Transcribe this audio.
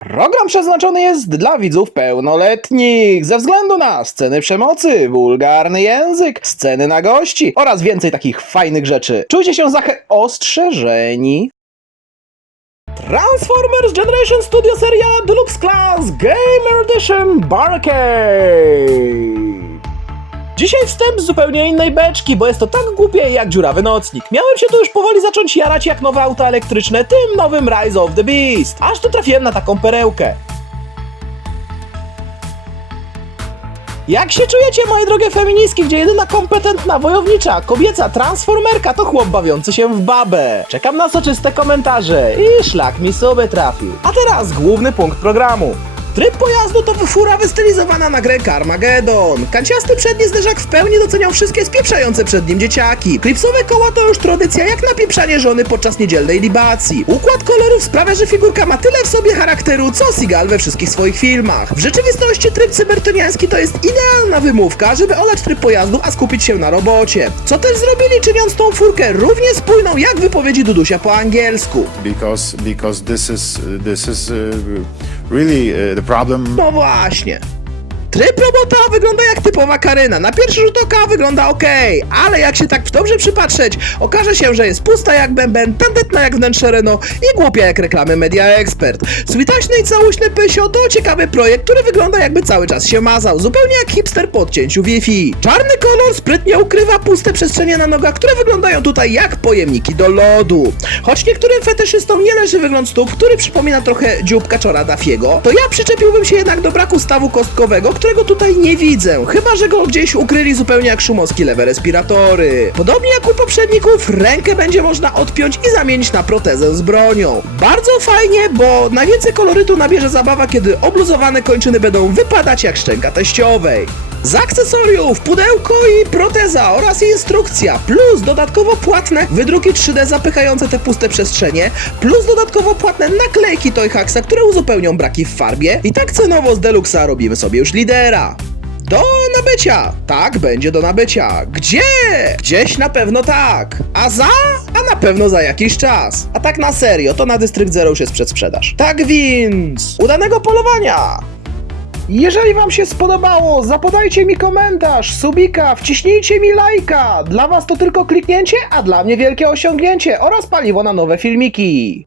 Program przeznaczony jest dla widzów pełnoletnich ze względu na sceny przemocy, wulgarny język, sceny na gości oraz więcej takich fajnych rzeczy. Czujcie się za ostrzeżeni. Transformers Generation Studio seria Deluxe Class Gamer Edition Barcade. Dzisiaj wstęp z zupełnie innej beczki, bo jest to tak głupie jak dziurawy nocnik. Miałem się tu już powoli zacząć jarać jak nowe auto elektryczne tym nowym Rise of the Beast. Aż tu trafiłem na taką perełkę. Jak się czujecie, moje drogie feministki, gdzie jedyna kompetentna, wojownicza, kobieca transformerka to chłop bawiący się w babę? Czekam na soczyste komentarze i szlak mi sobie trafił. A teraz główny punkt programu. Tryb pojazdu to fura wystylizowana na grę Carmageddon. Kanciasty przedni zderzak w pełni doceniał wszystkie spieprzające przed nim dzieciaki. Klipsowe koła to już tradycja jak napieprzanie żony podczas niedzielnej libacji. Układ kolorów sprawia, że figurka ma tyle w sobie charakteru, co Seagal we wszystkich swoich filmach. W rzeczywistości tryb cybertoniański to jest idealna wymówka, żeby olać tryb pojazdu, a skupić się na robocie. Co też zrobili, czyniąc tą furkę równie spójną jak wypowiedzi Dudusia po angielsku. because because this is this is uh, really uh, the problem. No właśnie. Tryb robota wygląda jak typowa karyna. Na pierwszy rzut oka wygląda ok, ale jak się tak dobrze przypatrzeć, okaże się, że jest pusta jak bęben, tandetna jak wnętrze Renault i głupia jak reklamy Media Expert. Switaśny i całuśny pysio to ciekawy projekt, który wygląda jakby cały czas się mazał, zupełnie jak hipster po odcięciu Wi-Fi. Czarny kolor sprytnie ukrywa puste przestrzenie na nogach, które wyglądają tutaj jak pojemniki do lodu. Choć niektórym fetyszystom nie leży wygląd stóp, który przypomina trochę dzióbka czora Dafiego, to ja przyczepiłbym się jednak do braku stawu kostkowego, którego tutaj nie widzę, chyba że go gdzieś ukryli zupełnie jak szumowski lewe respiratory. Podobnie jak u poprzedników, rękę będzie można odpiąć i zamienić na protezę z bronią. Bardzo fajnie, bo najwięcej kolorytu nabierze zabawa, kiedy obluzowane kończyny będą wypadać jak szczęka teściowej. Z akcesoriów pudełko i proteza oraz instrukcja, plus dodatkowo płatne wydruki 3D zapychające te puste przestrzenie, plus dodatkowo płatne naklejki Toy Hacksa, które uzupełnią braki w farbie. I tak cenowo z Deluxa robimy sobie już lidera. Do nabycia! Tak, będzie do nabycia. Gdzie? Gdzieś na pewno tak. A za? A na pewno za jakiś czas. A tak na serio, to na Dystrykt Zero już jest przedsprzedaż. Tak więc, udanego polowania! Jeżeli wam się spodobało, zapodajcie mi komentarz, subika, wciśnijcie mi lajka. Dla was to tylko kliknięcie, a dla mnie wielkie osiągnięcie oraz paliwo na nowe filmiki.